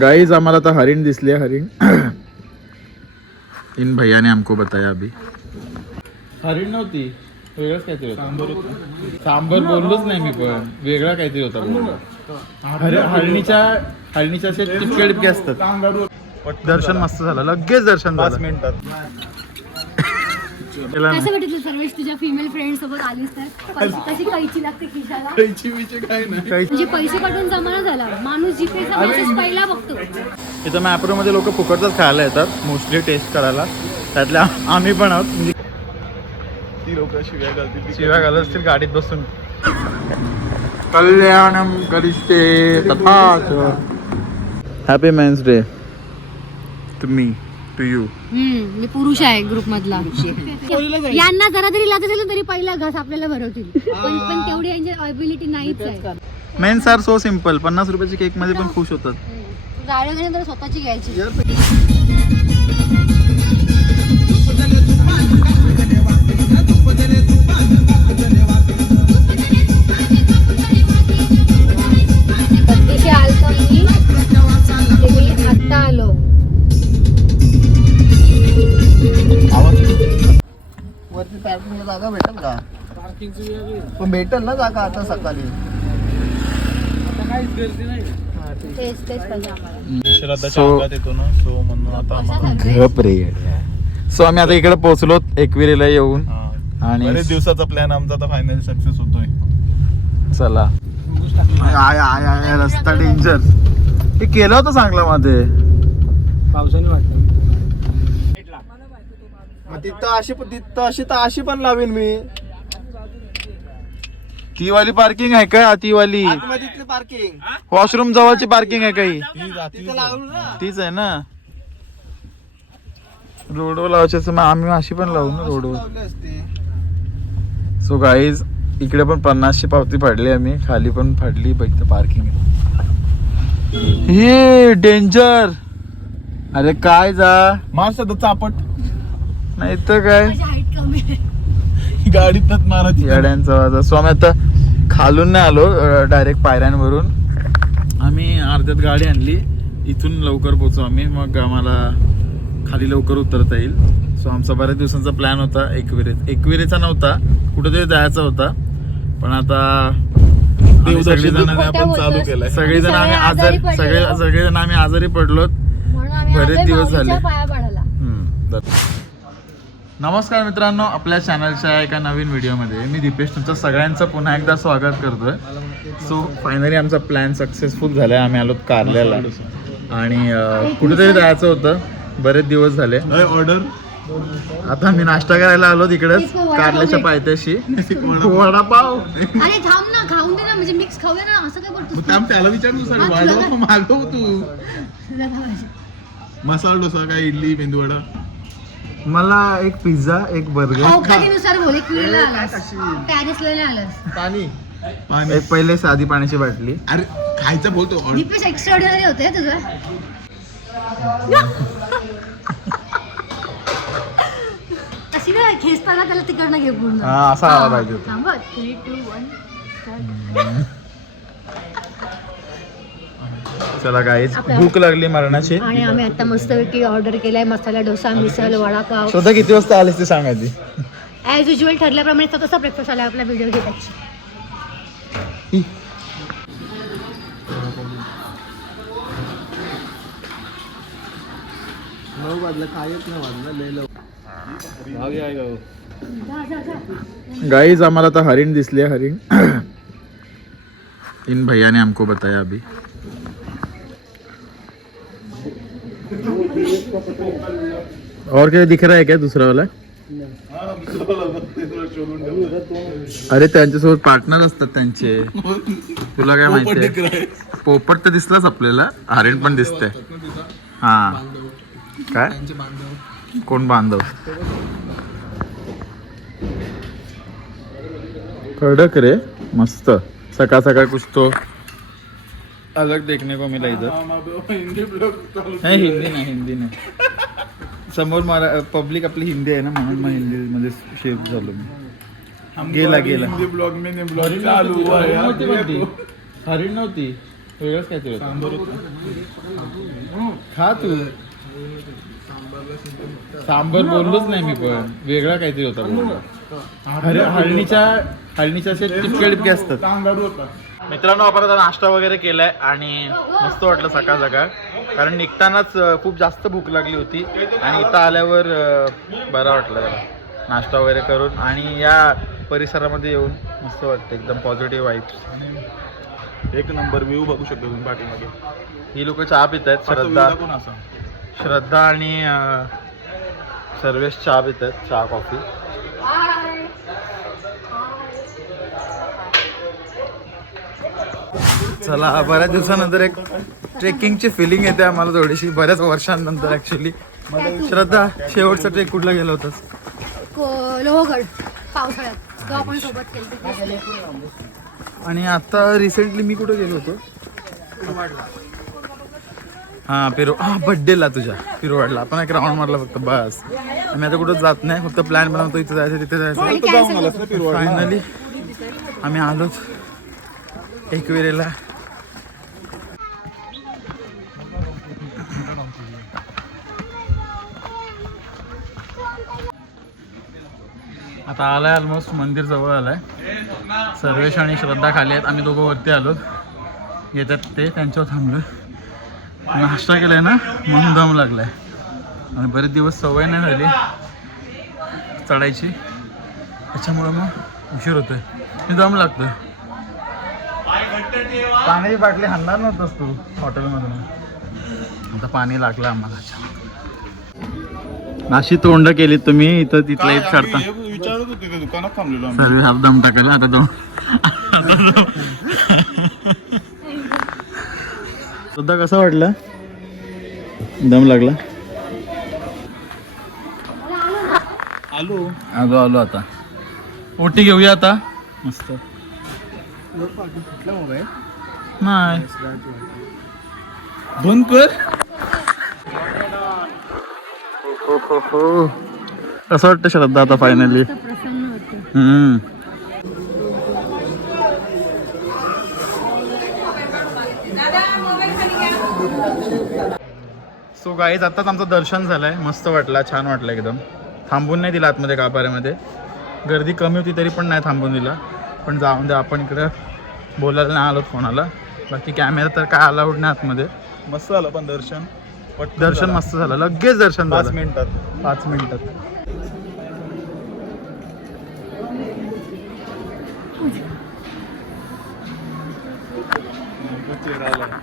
Guys आम्हाला आता हरिण दिसली आहे हरिण. इन भैया ने हमको बताया अभी. हरिण नव्हती वेगळंच काहीतरी होतं. सांबर बोललोच नाही मी पण. वेगळा काहीतरी होता हरणीच्या हरणीच्या असे टिपके टिपके असतात. दर्शन मस्त झालं. लगेच दर्शन पाच झालं मिनिटात. कसं वाटलं सर्वेश तुझ्या फिमेल फ्रेंड सोबत आलीस तर? पैसे कशी कैची लागते खिशाला? काही म्हणजे पैसे पाठवून जमाना झाला. माणूस जीपेचा मेसेज पहिला बघतो. इथं मॅप्रोमध्ये लोक फुकटच खायला येतात मोस्टली टेस्ट करायला. त्यातल्या आम्ही पण आहोत. म्हणजे ती लोक शिव्या घालतील शिव्या घालत असतील गाडीत बसून. कल्याणम तथाच happy men's day to me to you मी पुरुष आहे ग्रुप मधला. यांना जरा जरी लागत असेल तरी पहिला घास आपल्याला भरवतील. पण पण तेवढी यांची अबिलिटी नाहीच आहे. मेन्स आर सो सिंपल पन्नास रुपयाची केकमध्ये पण खुश होतात. गाडी स्वतःची घ्यायची. पार्किंगला जागा भेटेल का? पण भेटेल ना जागा आता सकाळी. तेच तेच पाहिजे आम्हाला. श्रद्धाच्या So- अंगात येतो ना सो म्हणून आता आम्हाला घप रे. सो आम्ही आता इकडे पोहोचलो एकविरीला येऊन. आणि दिवसाचा प्लॅन आमचा आता फायनल सक्सेस होतोय. चला. आय आय आय रस्ता डेंजर हे केलं होतं चांगलं मध्ये मग तिथं अशी पण तिथं अशी तर अशी पण लावीन मी. ती वाली पार्किंग आहे का ती वाली पार्किंग वॉशरूम जवळची पार्किंग आहे काही. तिथं ना. तीच आहे ना. रोडवर लावायची असेल मग आम्ही अशी पण लावू ना रोडवर. लावली असती. सो गाईज इकडे पण पन्नासची पावती फाडली आम्ही. खाली पण फाडली बघ पार्किंग हे डेंजर अरे काय जा. मार सध्या चापट. नाही तर काय? माझी हाईट कमी आहे. गाडीतच मारायची. येड्यांचा वाजा सो आम्ही आता खालून नाही आलो डायरेक्ट पायऱ्यांवरून. आम्ही अर्ध्यात गाडी आणली. इथून लवकर पोचू आम्ही. मग आम्हाला खाली लवकर उतरता येईल. सो आमचा बऱ्याच दिवसांचा प्लॅन होता एकविरेत. एकविरेचा नव्हता. कुठेतरी जायचा होता. पण आता सगळेजण आपण चालू केलाय. सगळेजण आम्ही आजारी. सगळे सगळेजण आम्ही आजारी पडलो म्हणून आम्ही बरेच दिवस झाले. पाया पडायला हम्म, बरं. नमस्कार मित्रांनो आपल्या चॅनलच्या एका नवीन व्हिडिओमध्ये मी दीपेश तुमचं सगळ्यांचं पुन्हा एकदा स्वागत करतोय. सो फायनली आमचा प्लॅन सक्सेसफुल झालाय. आम्ही आलो कारल्याला. आणि अं, कुठेतरी जायचं होतं. बरेच दिवस झाले. ऑर्डर आता मी नाश्ता करायला आलो तिकडे एक वडापाव कारल्याच्या दे. पायथ्याशी. वडापाव. अरे थांब ना खाऊन दे ना म्हणजे मिक्स खाऊया ना असं काय करतोस तू? त्याला विचार तू हा, मागव तू? मसाला डोसा काय इडली मेंदूवडा मला एक पिझ्झा एक बर्गर अवकाळीनुसार बोल एक वेळेला आलास. पॅरिसला नाही आलास. पाणी. पाणी. एक पहिले साधी पाण्याची बाटली. अरे खायचं बोलतो. ऑर्डर दीपेश हं तुझं. अशी ना खेचताना त्याला तिकडनं घे पूर्ण हा, असा आला पाहिजे होता. थांब थ्री टू वन चला आपल्या- भूक लागली मरणाची. आणि आम्ही आता मस्तपैकी ऑर्डर केलाय मसाला डोसा मिसळ वडापाव. स्वतः किती वाजता आलीस ते सांग आधी. ॲज युजल ठरल्याप्रमाणे तसा ब्रेकफास्ट आला आपला व्हिडिओ घेताची नऊ वाजलं कायच नाही वाजलं लय लवकर गाईज आम्हाला आता हरिण दिसली हरिण. इन भैया ने हमको बताया अभी. और क्या दिख रहा है क्या दूसरा वाला? अरे त्यांच्यासोबत पार्टनर असतात त्यांचे. तुला काय माहिती पोपट तर दिसलाच आपल्याला. हरिण पण दिसतंय. हा. काय? कोण बांधव? कडक रे. मस्त. सकाळ सकाळ कुछ तो अलग देखने को मिला इधर। नाही हिंदी नाही हिंदी नाही। समोर मरा पब्लिक आपली हिंदी आहे ना म्हणून मग हिंदी मध्ये शेप झालो मी. गेला गेला. ब्लॉग में ब्लॉग चालू हुआ यार हरिण नव्हती वेगळंच काहीतरी होतं. खा तू. सांबर बोललोच नाही मी पण. वेगळा काहीतरी होता बोललो. हर- हळणीच्या हळणीच्या असे टिपके टिपके असतात. मित्रांनो आपण आता नाश्ता वगैरे केलाय आणि मस्त वाटलं सकाळ सकाळ. कारण निघतानाच खूप जास्त भूक लागली होती आणि इथं आल्यावर बरं वाटलं नाश्ता वगैरे करून आणि या परिसरामध्ये येऊन मस्त वाटतं एकदम पॉझिटिव्ह वाईब्स एक नंबर व्ह्यू बघू शकतो तुम्ही पाठीमागे. ही लोक चहा पित आहेत श्रद्धा. श्रद्धा आणि सर्वेश चहा पित आहेत चहा कॉफी. चला बऱ्याच दिवसानंतर एक ट्रेकिंगची फिलिंग येते आम्हाला थोडीशी बऱ्याच वर्षांनंतर ऍक्च्युली श्रद्धा शेवटचा ट्रेक कुठला गेला होतास लोहगड पावसाळ्यात. तो आपण सोबत केलं आणि आता रिसेंटली मी कुठे गेलो होतो? हा पिरो हा बड्डेला तुझ्या पिरोवाडला आपण एक राऊंड मारला फक्त बस. आम्ही आता कुठं जात नाही फक्त प्लॅन बनवतो इथे जायचं तिथे जायचं. जाऊन आलास ना पिरवाडला? फायनली आम्ही आलोच एक आता आलाय ऑलमोस्ट मंदिर जवळ आलाय. सर्वेश आणि श्रद्धा खाली आहेत. आम्ही दोघं वरती आलो. येतात ते त्यांच्यावर थांबलो नाश्ता केलाय ना? म्हणून दम लागलाय. आणि बरेच दिवस सवय नाही झाली. चढायची. त्याच्यामुळं मग उशीर होतोय. मी दम लागतोय. पाण्याची बाटली हाणणार नव्हतंस तू हॉटेलमधून. आता पाणी लागलं आम्हाला. नाशी तोंड केली तुम्ही. इथं तिथला एक काय हे होते ते दुकानात थांबलेलो आम्ही. सर्व हात दम टाकायला आता दम. सुद्धा कसा वाटला? दम लागला? आलो. आलो आलो आता. ओटी घेऊया आता. मस्त. नाही. बंद कर. कसं वाटतं श्रद्धा आता फायनली हम्म. सो गाईज आताच आमचं दर्शन झालंय. मस्त वाटला छान वाटलं एकदम. थांबून नाही दिला आतमध्ये कापाऱ्यामध्ये. गर्दी कमी होती तरी पण नाही थांबून दिला. पण जाऊन द्या आपण इकडे बोलायला नाही आलो फोनाला बाकी कॅमेरा तर काय अलाउड नाही आतमध्ये. मस्त झालं पण दर्शन. दर्शन. मस्त झालं. लगेच दर्शन पाच मिनिटात. पाच मिनिटात.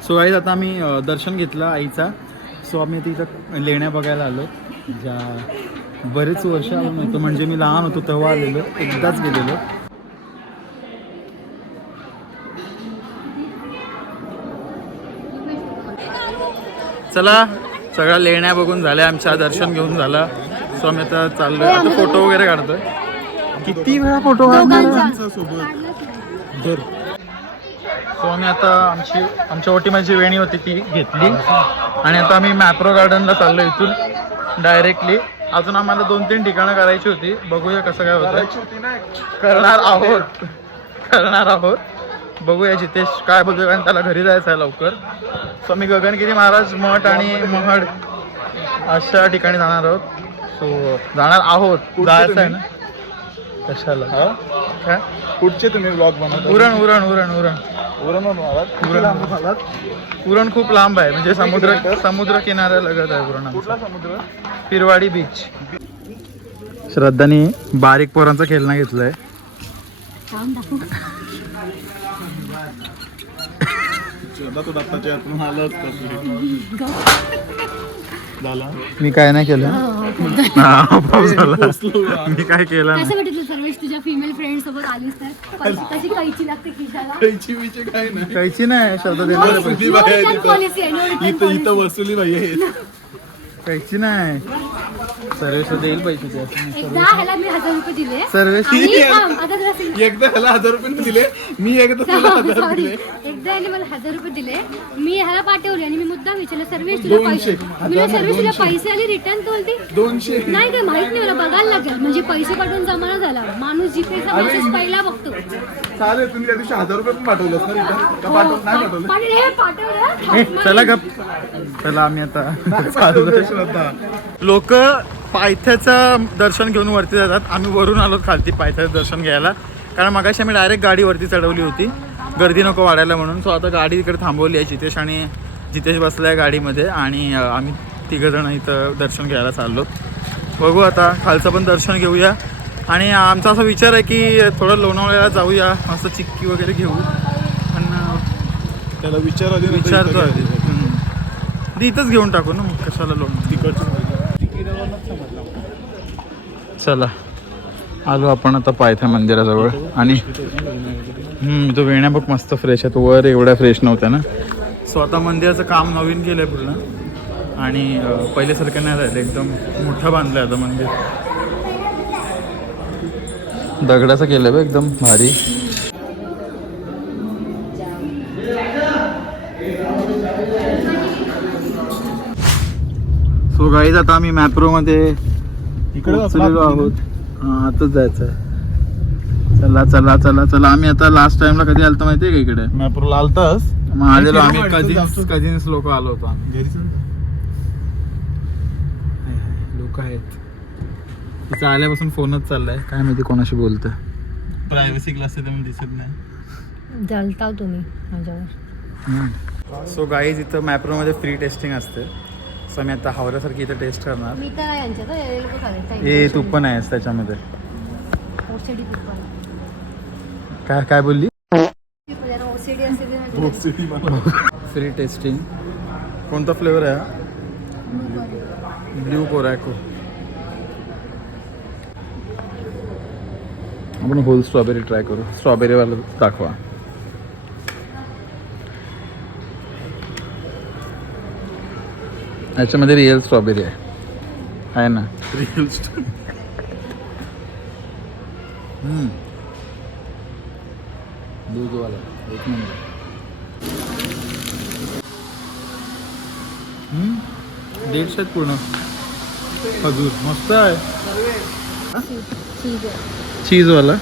सो गाईज आता आम्ही दर्शन घेतलं आईचा. सो आम्ही आता इथं लेण्या बघायला आलो ज्या बरेच वर्ष आलो नव्हतो म्हणजे मी लहान होतो तेव्हा आलेलो एकदाच गेलेलो. चला सगळ्या लेण्या बघून झाल्या आमच्या दर्शन घेऊन झालं. सो आम्ही आता चाललोय. आता फोटो वगैरे काढतोय. किती वेळा फोटो धर. सो आम्ही आता आमची आमच्या ओटीमध्ये जी वेणी होती ती घेतली. आणि आता आम्ही मॅप्रो गार्डनला चाललो इथून डायरेक्टली अजून आम्हाला दोन तीन ठिकाणं करायची होती. बघूया कसं काय होतं करणार आहोत. करणार आहोत. बघूया जितेश काय बघूया कारण त्याला घरी जायचं आहे लवकर. सो आम्ही गगनगिरी महाराज मठ आणि महड अशा ठिकाणी जाणार आहोत. सो जाणार आहोत. जायचं आहे ना? कशाला? काय? कुठचे तुम्ही ब्लॉग बनवता? उरण उरण उरण उरण. आलात किती उरण. लांब आलात? उरण खूप लांब आहे म्हणजे समुद्र समुद्र किनाऱ्या लगत आहे उरण कुठला समुद्र? पिरवाडी बीच श्रद्धाने बारीक पोरांचा खेळणं घेतलाय. श्रद्धा तो दत्ताच्या झाला मी काय नाही केलं? हा, आपोआप झाला. मी काय केलं कसं नाही वाटलं सर्वेश तुझ्या फिमेल फ्रेंड सोबत आलीस तर कशी कैची लागते खिशाला. कैची विचे काय नाही. काहीची नाही श्रद्धा देणार. वसुली बाई आहे return इथं इथं. वसुली बाई आहे. काहीची नाही. सर्वेश देईल पैसे ते एकदा ह्याला मी हजार रुपये दिले. सर्वेश आणि थांब, आता जरा सिंग- एकदा ह्याला हजार रुपये दिले. मी एकदा तुला हजार सॉरी दिले एकदा याने मला हजार रुपये दिले. मी ह्याला पाठवले आणि मी मुद्दा विचारलं सर्वेश तुला दोनशे. पैसे मी सर्वेश तुला पैसे आले रिटर्न तो बोलते दोनशे. नाही काय माहीत नाही मला बघायला लागेल. म्हणजे पैसे पाठवून जमाना झाला. माणूस जीपेचा मेसेज पहिला बघतो. चालेल तुम्ही त्या दिवशी हजार रुपये पण पाठवलं ना रिटर्न का पाठव नाही पाठवलं? पण हे पाठवलं चला गप. चला आम्ही आता पाठवलं श्रद्धा. लोक पायथ्याचं दर्शन घेऊन वरती जातात. आम्ही वरून आलो खालती पायथ्याचं दर्शन घ्यायला. कारण मगाशी आम्ही डायरेक्ट गाडी वरती चढवली होती. गर्दी नको वाढायला म्हणून. सो आता गाडी इकडे थांबवली आहे जितेश आणि जितेश बसला आहे गाडीमध्ये आणि आम्ही तिघंजणं इथं दर्शन घ्यायला चाललो. बघू आता खालचं पण दर्शन घेऊया. आणि आमचा असा विचार आहे की थोडं लोणावळ्याला जाऊया. मस्त चिक्की वगैरे घेऊ. पण त्याला विचार विचारतो आधी. इथंच घेऊन टाकू ना मग कशाला लोण चला. आलो आपण आता पायथ्या मंदिराजवळ. आणि तो वेण्या बघ मस्त फ्रेश आहे. तो वर एवढ्या फ्रेश नव्हत्या ना. सो आता मंदिराचं काम नवीन केलं आहे पूर्ण. आणि पहिल्यासारखं नाही राहिलं. एकदम मोठं बांधलं आहे आता मंदिर. दगडाचं केलं बघ एकदम भारी. गाईज आता आम्ही मॅप्रोमध्ये इकडे पोहोचलेलो आहोत. हा आताच जायचं आहे चला चला चला चला. आम्ही आता लास्ट टाइमला कधी आलतो माहितीये का इकडे? मॅप्रो लालतास मग आलेलो आम्ही. जास्त. कझिन्स लोक आलो होतो आम्ही. लोक आहेत. तिचं आल्यापासून फोनच चाललाय. काय माहिती कोणाशी बोलतोय. प्रायव्हसी क्लास त्यामुळे दिसत नाही. जलताव तुम्ही माझ्यावर. सो गाईज इथं मॅप्रोमध्ये फ्री टेस्टिंग असते. सो मी आता हावऱ्यासारखी इथं टेस्ट करणार. मी तर यांच्यात हे लोक सांगायचं ए तू पण आहेस त्याच्यामध्ये. काय काय बोलली? म्हणजे फ्री टेस्टिंग कोणता फ्लेवर आहे हा? ब्ल्यू कोरॅको आपण होल स्ट्रॉबेरी ट्राय करू. स्ट्रॉबेरीवाला दाखवा. याच्यामध्ये रिअल स्ट्रॉबेरी आहे. आहे ना? रिअल. दूधवाला एक नंबर. दीडशे आहेत पूर्ण. खजूर मस्त आहे. चीजवाला?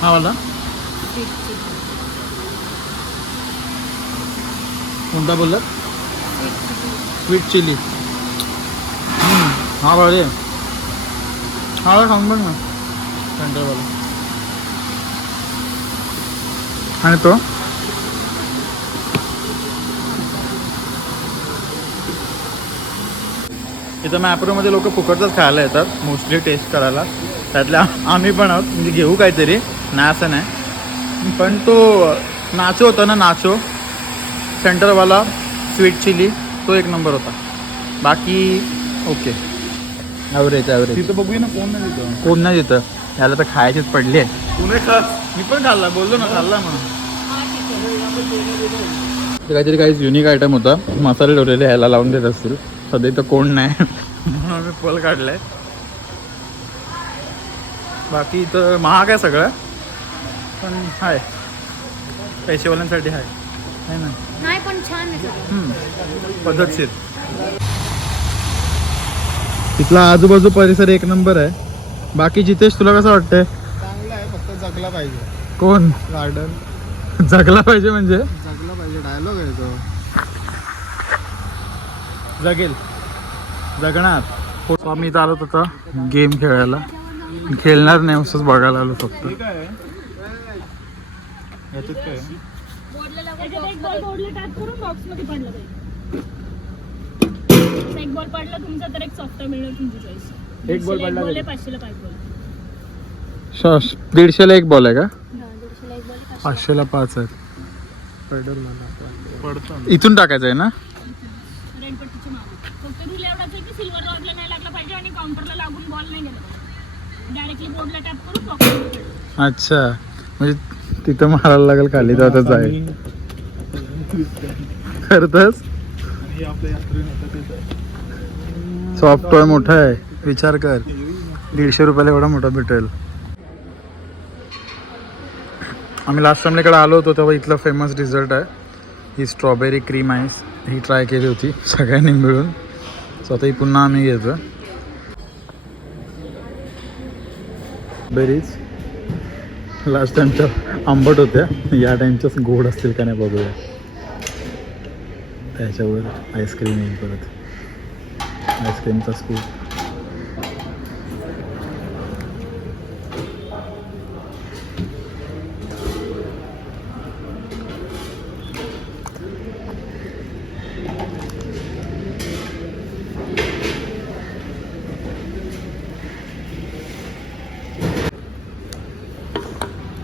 हा वाला कोणता बोललात? Sweet chilli. हा बरे हा वाला खाऊन ना. सेंटरवाला आणि तो? इथं मॅप्रोमध्ये लोक फुकटच खायला येतात. मोस्टली टेस्ट करायला. त्यातल्या आम्ही पण आहोत. म्हणजे घेऊ काहीतरी. नाही असं नाही पण तो नाचो होता ना नाचो. सेंटरवाला स्वीट चिली तो एक नंबर होता. बाकी ओके ॲव्हरेज ॲव्हरेज तिथं बघूया ना कोण नाही तिथं कोण नाही तिथं याला तर खायचीच पडली आहे. पुणे खास मी पण खाल्ला. बोललो ना खाल्ला म्हणून. काहीतरी काहीच युनिक आयटम होता. मसाले ठेवलेले ह्याला लावून देत असतील. सध्या इथं कोण नाही. म्हणून आम्ही पल काढलाय. बाकी इथं महाग आहे सगळं. पण हाय. पैसेवाल्यांसाठी हाय. आहे ना? नाही पण छान आहे सगळं. हम्म. पद्धतशीर. तिथला आजूबाजू परिसर एक नंबर आहे. बाकी जितेश तुला कसं वाटतंय? चांगलं आहे फक्त जगला पाहिजे. कोण? गार्डन. जगला पाहिजे म्हणजे? जगला पाहिजे डायलॉग आहे तो. जगेल. जगणार. So, आम्ही इथं आलो होतो गेम खेळायला. खेळणार नाही असंच बघायला आलो फक्त. हे काय आहे. याच्यात काय? आहे? त्याच्यात एक बॉल बोर्डला टॅप करून बॉक्समध्ये पडला पाहिजे एक बॉल पडला तुमचा तर एक सॉफ्टवेअर मिळणार तुमची चॉईस एक ball पडला बॉल तरी? आहे पाचशेला पाच बॉल श- दीडशेला एक बॉल आहे का? दीडशेला एक बॉल पाचशे. पाचशेला पाच आहेत. पडतं ना. इथून टाकायचं आहे ना? मागे. फक्त रूल एवढाच आहे की सिल्वर रॉडला नाही लागला पाहिजे आणि काउंटरला लागून बॉल नाही गेला. पाहिजे डायरेक्टली बोर्डला टॅप करून बॉक्समध्ये पडला. अच्छा. म्हणजे तिथं मारायला लागेल खाली जातच आहे करतच. सॉफ्ट टॉय मोठा आहे. विचार कर. दीडशे रुपयाला एवढा मोठा भेटेल. आम्ही लास्ट टाइमला इकडे आलो होतो तेव्हा इथलं फेमस डिझर्ट आहे. ही स्ट्रॉबेरी क्रीम आईस ही ट्राय केली होती सगळ्यांनी मिळून. सो आता ही पुन्हा आम्ही घ्यायचं बेरीज लास्ट टाइमच्या आंबट होत्या. या टाईमच्याच गोड असतील का नाही बघूया. त्याच्यावर आईस्क्रीम येईल परत. आईस्क्रीमचा स्कूप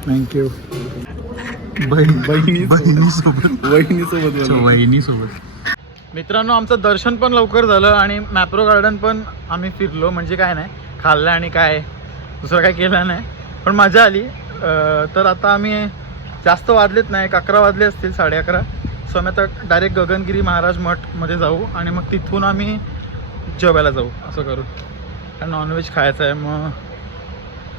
थँक्यू बहिणी बहिणीसोबत. मित्रांनो आमचं दर्शन पण लवकर झालं आणि मॅप्रो गार्डन पण आम्ही फिरलो. म्हणजे काय नाही खाल्लं आणि काय दुसरं काय केलं नाही. पण मजा आली. तर आता आम्ही जास्त वाजलेत नाही एक अकरा वाजले असतील साडे अकरा. सो आम्ही आता डायरेक्ट गगनगिरी महाराज मठमध्ये जाऊ आणि मग तिथून आम्ही जेवायला जाऊ. असं करू. कारण नॉनव्हेज खायचं आहे मग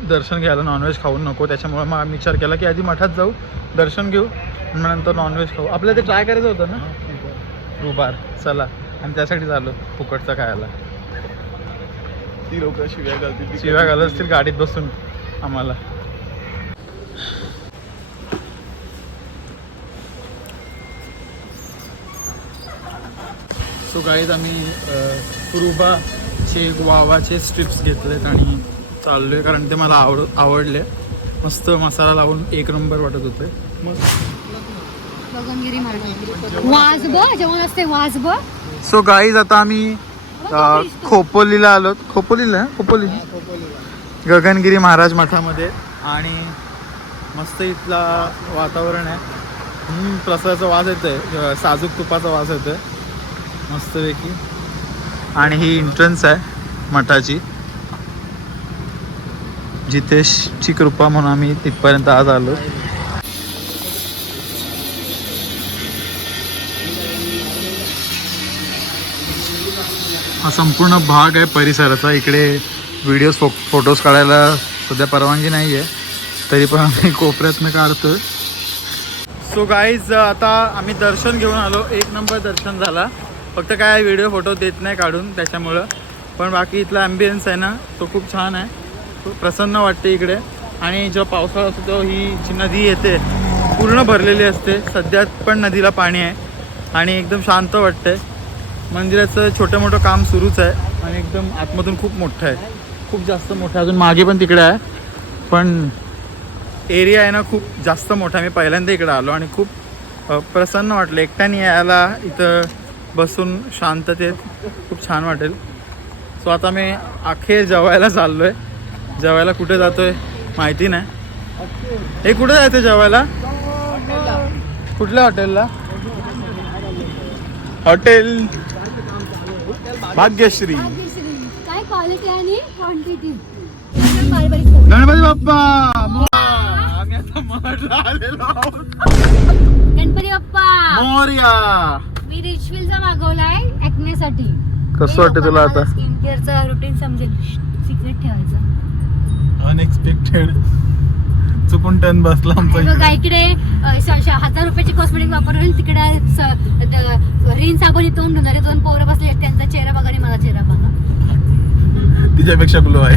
दर्शन घ्यायला नॉनव्हेज खाऊ नको. त्याच्यामुळे मग आम्ही विचार केला की आधी मठात जाऊ दर्शन घेऊ मग नंतर नॉनव्हेज खाऊ. आपल्याला ते ट्राय करायचं होतं ना? रुबार चला. आणि त्यासाठी झालो फुकटचं खायला. ती लोक शिव्या घालतील शिव्या घालत असतील गाडीत बसून आम्हाला. सो गाईज आम्ही रुबाचे वावाचे स्ट्रिप्स घेतलेत आणि चाललोय कारण ते मला आवड आवडले. मस्त मसाला लावून एक नंबर वाटत होते. गगनगिरी महाराज वाजब जेवण असते वाजब सो गाईज आता आम्ही खोपोलीला आलो. खोपोलीला? खोपोली? गगनगिरी महाराज मठामध्ये. आणि मस्त इथला वातावरण आहे. प्रसादाचा वास येतोय. साजूक तुपाचा वास येतोय. मस्तपैकी. आणि ही एंट्रन्स आहे मठाची. जितेशची कृपा म्हणून आम्ही तिथपर्यंत आज आलो. हा संपूर्ण भाग आहे परिसराचा. इकडे व्हिडिओज फो फोटोज काढायला सध्या परवानगी नाही आहे तरी पण आम्ही कोपऱ्यातनं काढतो सो गाईज आता आम्ही दर्शन घेऊन आलो. एक नंबर दर्शन झाला. फक्त काय व्हिडिओ फोटो देत नाही काढून त्याच्यामुळं. पण बाकी इथला ॲम्बियन्स आहे ना तो खूप छान आहे. प्रसन्न वाटते इकडे. आणि जेव्हा पावसाळा असतो तेव्हा ही जी नदी येते पूर्ण भरलेली असते. सध्या पण नदीला पाणी आहे. आणि एकदम शांत वाटते. मंदिराचं छोटं मोठं काम सुरूच आहे. आणि एकदम आतमधून खूप मोठं आहे. खूप जास्त मोठं आहे. अजून मागे पण तिकडे आहे. पण एरिया आहे ना खूप जास्त मोठा. मी पहिल्यांदा इकडे आलो आणि खूप प्रसन्न वाटलं. एकट्याने यायला इथं बसून शांततेत खूप छान वाटेल. सो आता मी अखेर जेवायला चाललो आहे जेवायला कुठे जातो आहे माहिती नाही. हे कुठे जायचं जेवायला? कुठल्या हॉटेलला? हॉटेल. भाग्यश्री. काय क्वालिटी आणि क्वांटिटी. गणपती बाप्पा गणपती बाप्पा. मोरया. मी रिचविलचा मागवलाय ऍक्नेसाठी कसं वाटतं तुला आता? स्किन केअरचं रुटीन समजेल. सिक्रेट ठेवायचं. अनएक्सपेक्टेड चुकून टर्न बसला आमचा बघा इकडे. हजार रुपयाची कॉस्मेटिक वापरून तिकडे रिन साबण तोंड धुणारे दोन पोरं बसले. त्यांचा चेहरा बघा आणि माझा चेहरा बघा. तिच्यापेक्षा ग्लो आहे.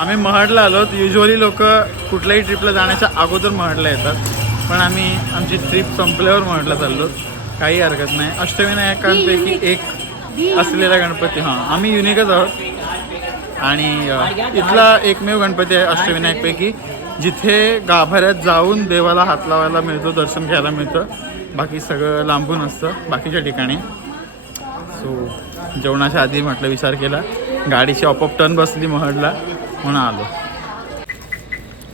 आम्ही महडला आलो. युजली लोक कुठल्याही ट्रिपला जाण्याच्या अगोदर महडला येतात. पण आम्ही आमची ट्रिप संपल्यावर महडला चाललो. काही हरकत नाही. अष्टविनायकांपैकी एक असलेला गणपती. हां. आम्ही युनिकच आहोत. आणि इथला एकमेव गणपती आहे अष्टविनायकपैकी जिथे गाभाऱ्यात जाऊन देवाला हात लावायला मिळतो दर्शन घ्यायला मिळतं. बाकी सगळं लांबून असतं बाकीच्या ठिकाणी. सो जेवणाच्या आधी म्हटलं विचार केला. गाडीची ऑपअप टर्न बसली महडला म्हणून आलो.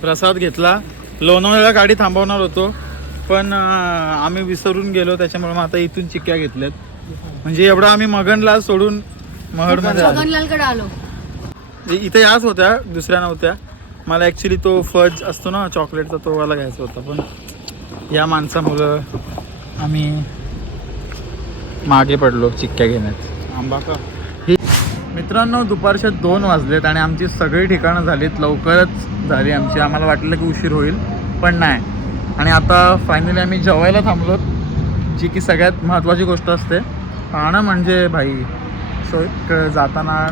प्रसाद घेतला. लोणावळ्याला गाडी थांबवणार होतो पण आम्ही विसरून गेलो त्याच्यामुळे मग आता इथून चिक्क्या घेतल्यात. म्हणजे एवढं आम्ही मगनला सोडून महडमध्ये आलो. आलो. इथे याच होत्या दुसऱ्या नव्हत्या. मला ॲक्च्युली तो फज असतो ना चॉकलेटचा तो वाला घ्यायचा होता. पण या माणसामुळं आम्ही मागे पडलो चिक्क्या घेण्यात. आंबा का? ही मित्रांनो दुपारच्या दोन वाजलेत आणि आमची सगळी ठिकाणं झालीत. लवकरच झाली आमची. आम्हाला वाटलं की उशीर होईल पण नाही. आणि आता फायनली आम्ही जेवायला थांबलो जी की सगळ्यात महत्त्वाची गोष्ट असते. खाणं म्हणजे भाई सो जाताना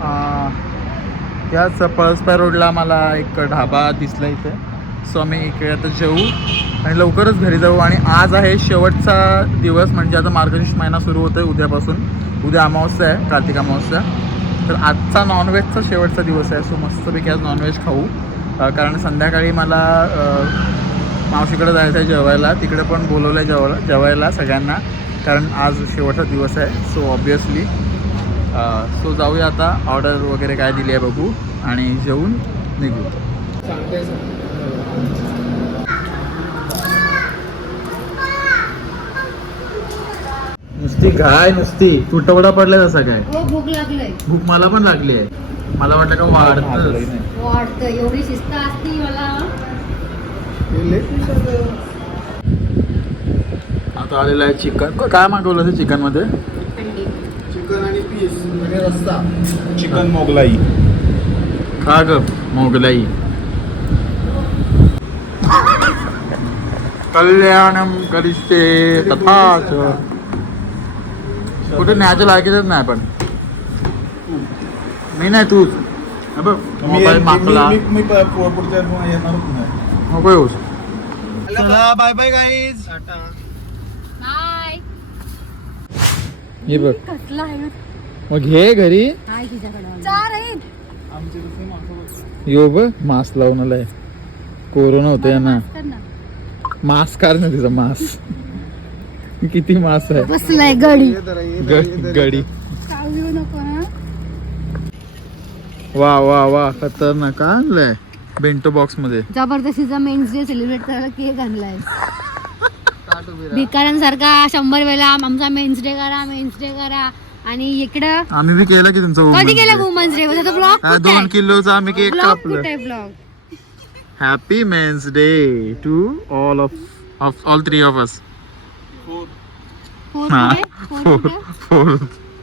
त्याच याच पळसपाय रोडला मला एक ढाबा दिसला इथे. सो आम्ही इकडे आता जेवू आणि लवकरच घरी जाऊ. आणि आज आहे शेवटचा दिवस म्हणजे आता मार्गशीर्ष महिना सुरू होतो आहे उद्यापासून. उद्या अमावस्या आहे कार्तिक अमावस्या. तर आजचा नॉनव्हेजचा शेवटचा दिवस आहे. सो मस्तपैकी आज नॉनव्हेज खाऊ. कारण संध्याकाळी मला मावशीकडे जायचं आहे जेवायला. तिकडे पण बोलवलं आहे जेवायला जेवायला सगळ्यांना. कारण आज शेवटचा दिवस आहे. सो ऑब्वियसली सो जाऊया आता. ऑर्डर वगैरे काय दिली आहे बघू. आणि जेवून निघू. नुसती घाय नुसती. तुटवडा पडलाय तसा काय? हो भूक लागलंय. भूक मला पण लागली आहे. मला वाटतं का वाढत वाटतं एवढी शिस्त असती मला. आता आलेलं आहे चिकन. काय मागवलं ते चिकनमध्ये अंडी चिकन आणि पीस आणि रस्सा चिकन मोगलाई. खा ग मोगलाई. कल्याणम करिष्ये तथाच कुठे न्यायच्या लायकीच नाही पण. मी नाही तूच. मोबाईल मागला मी पुढच्या येणारच नाही. चला बाय बाय गाईज हाय हे बघ कसला आहे? मग घे घरी? चार आहेत. यो ब मास्क लावून आलाय. कोरोना होते ना. कर ना. मास्क काढ ना तिचा मास्क. किती मास्क आहे? बसलाय गडी. गडी. वा वा वा खतरनाक का आणलंय. बेंटो बॉक्समध्ये. जबरदस्तीचा मेन्स डे सेलिब्रेट करायला केक आणलाय. भिकाऱ्यांसारखा शंभर वेळा आमचा मेन्स डे करा मेन्स डे करा. आणि इकडं आम्ही बी केलं की तुमचं कधी केलं Day. वुमन्स डे तो ब्लॉग हा, दोन किलोचा आम्ही केक ब्लॉग कापलं. कुठे blog happy men's day to all of of all three of us four four हा. कुठे? फोर कुठे? फोर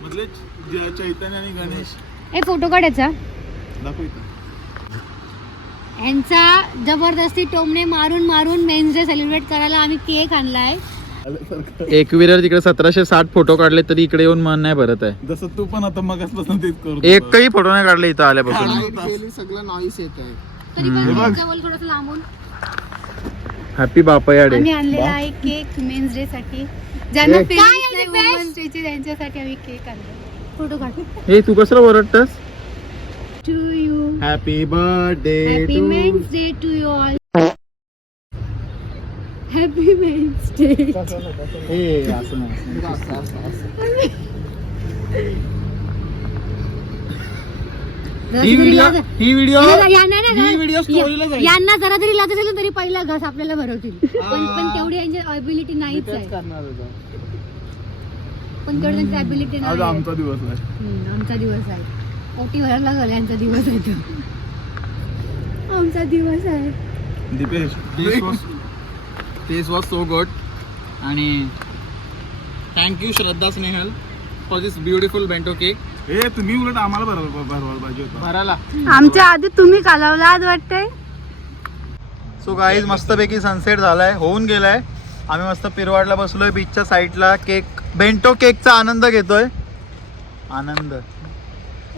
मधले च- चैतन्य आणि गणेश. ए फोटो काढायचा? दाखव इथं. यांचा जबरदस्ती टोमणे मारून मारून मेन्स डे सेलिब्रेट करायला आम्ही केक आणलाय. एकविरा तिकडे सतराशे साठ फोटो काढले तरी इकडे येऊन मन नाही भरत आहे. जसं तू पण आता मगासपासून तेच करतो एकही फोटो नाही काढले इथं आल्यापासून. सगळं नॉईस येत आहे. तरी पण यांच्या बोल थोडस लांबून. हॅपी बापया डे आम्ही आणलेला आहे केक मेन्स डे साठी. ज्यांना वुमन्स डे ची त्यांच्यासाठी आम्ही केक आणला. फोटो काढ. हे तू कसं ओरडतस? To you happy birthday happy men's day to you all happy men's day असं नाही असं, असं, असं. ही व्हिडिओ ही व्हिडिओ ही व्हिडिओ स्टोरीला जाईल. यांना जरा जरी लागत असेल तरी पहिला घास आपल्याला भरवतील. पण पण तेवढी यांची अबिलिटी नाहीच आहे. पण तेवढी त्यांची अबिलिटी नाही. आमचा दिवस आहे. आमचा दिवस आहे. पोटी भरायला लागला यांचा दिवस आहे तो. आमचा दिवस आहे. Dipesh this was so good आणि thank you Shraddha Snehal for this beautiful bento cake ए तुम्ही उलट आम्हाला भरवा भरवायला पाहिजे होता. भराला आमच्या आधी तुम्ही कालवला आज वाटतंय? सो गाईज मस्तपैकी सनसेट झालाय होऊन गेलाय. आम्ही मस्त पिरवाडला बसलोय बीचच्या साईडला केक बेंटो केकचा आनंद घेतोय. आनंद.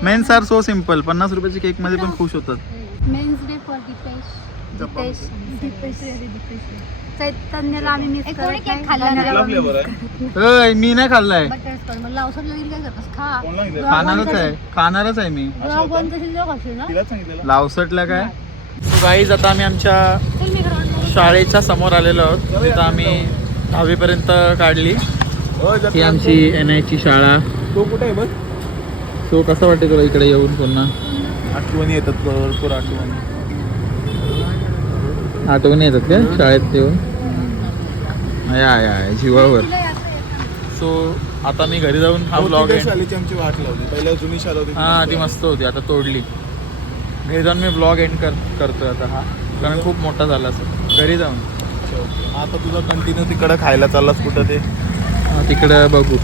मेन्स आर सो सिंपल पन्नास रुपयाच्या केकमध्ये पण खुश होतात. Men's day for Dipesh Dipesh Dipesh चैतन्याला आम्ही मिस करत केक कुठला फ्लेवर आहे अय, मी नाही खाल्लाय. बटरस्कॉच मला औषध लागेल काय करतोस खा. कोणला सांगितलं खाणारच आहे खाणारच आहे मी. तुला कोण तशी जो खाशील ना? तिलाच सांगितलेलं. लावसटला काय? सो गाईज आता आम्ही आमच्या चल मी घरात शाळेच्या समोर आलेलो आहोत. तिथं आम्ही दहावीपर्यंत काढली. हो, ही आमची एन आयची शाळा. तो कुठे आहे बघ? सो कसं वाटते तुला इकडे येऊन पुन्हा? आठवणी येतात भरपूर आठवणी. आठवणी येतात का? शाळेत येऊन या या जीवावर. सो आता मी घरी जाऊन हा हो, ब्लॉग तिथे शाळेची आमची वाट लावली. पहिल्या जुनी शाळा होती हा ती मस्त होती. आता तोडली. घरी जाऊन मी ब्लॉग एंड कर करतोय आता हा. कारण खूप मोठा झाला असं घरी जाऊन. आता तुझा कंटिन्यू तिकडे खायला चाललास कुठं ते? हा, तिकडं बघू.